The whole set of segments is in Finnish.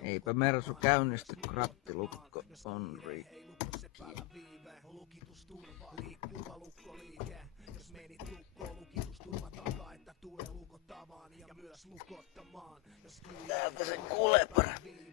Eipä Mersu käynnistä, kun rattilukko on rikki. Täältä se kuulee paremmin.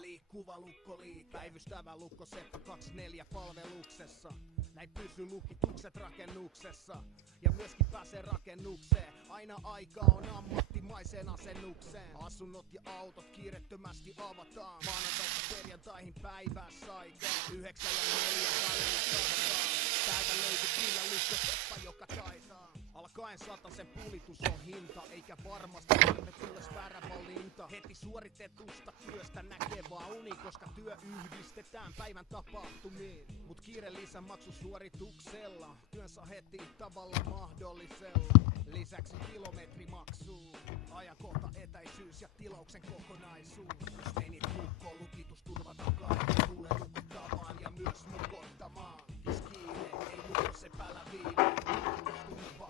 Liikkuva lukkoliike. Päivystävä lukko Seppä 24 palveluksessa. Näin pysy lukitukset rakennuksessa. Ja myöskin pääsee rakennukseen. Aina aika on ammattimaiseen asennukseen. Asunnot ja autot kiirettömästi avataan. Maanantaista perjantaihin päivässä aikaa. 9 ja 4 väliin. Täältä löytyy kyllä lukko Seppä, joka taitaa. Alkaen 100 pulitus on hinta, eikä varmasti tervetulles väärä valinta. Heti suoritetusta työstä näkee vaan uni, koska työ yhdistetään päivän tapahtumiin. Mut kiire lisämaksusuorituksella, työnsä heti tavalla mahdollisella. Lisäksi kilometrimaksu, ajankohta, etäisyys ja tilauksen kokonaisuus. Jos menit lukkoon, lukitusturva takaa, että tulee lukottamaan ja myös lukottamaan. Jos kiire ei lukko sepällä viime.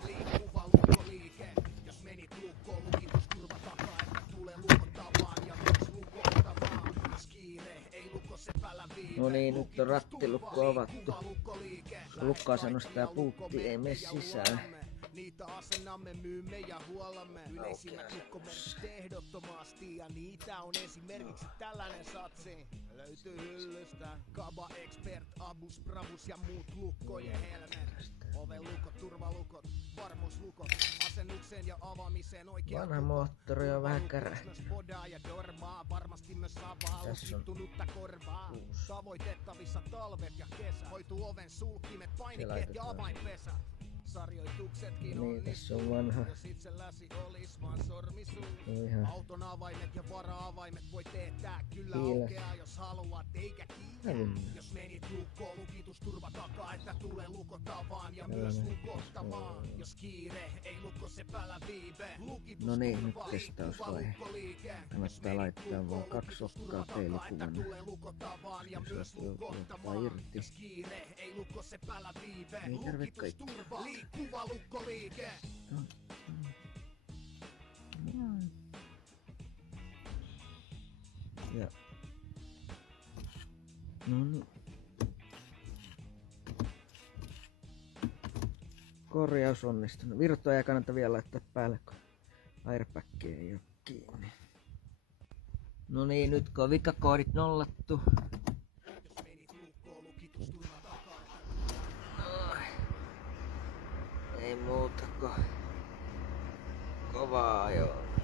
Liikkuva lukkoliike. Jos menit lukkoon, lukitusturva takaa, että tulee lukottamaan ja myös lukottamaan. Jos kiire ei lukko sepällä viime. No niin, nyt on rattilukko avattu. Lukkoasennosta ja pultti ei mene sisään. Niitä asennamme, myymme ja huolamme. Yleisimmät lukkomerkit ehdottomasti. Ja niitä on esimerkiksi tällainen satsi. Löytyy hyllystä Kaba Expert, Abus, Bravus ja muut lukkojen helmet. Ovelukot, turvalukot, varmuuslukot. Asennukseen ja avaamiseen oikea. Vanha moottori on vähän kärähtynyt. Podaa ja dormaa, varmasti myös savaa lukittunutta korvaa. Tavoitettavissa talvet ja kesä. Hoituu oven sulkimet, painikkeet ja avainpesä. Sarjoituksetkin niin, tässä on vanha. Jos itselläsi olis vaan sormisuus. Auton avaimet ja vara-avaimet voi teettää kyllä aukeaa, jos haluat eikä kiinni. Jos menit lukkoon, lukitusturva takaa, että tulee lukottavaan ja myös lukottamaan. Jos kiire ei lukko sepällä viive. No niin, nyt testausvaihe. Kannattaa laittaa vaan 2 okkaa peilikuvana. Jos ottaa irti. Jos kiire ei lukko sepällä viive. Ei tarvitse kaikki. Liikkuva lukkoliike. Ja. No niin. Korjaus onnistunut. Virtoja ei kannata vielä laittaa päälle, kun airbag ei ole kiinni. No niin, nyt kun on vikakoodit nollattu. Ei muuta kuin kovaa ajoa.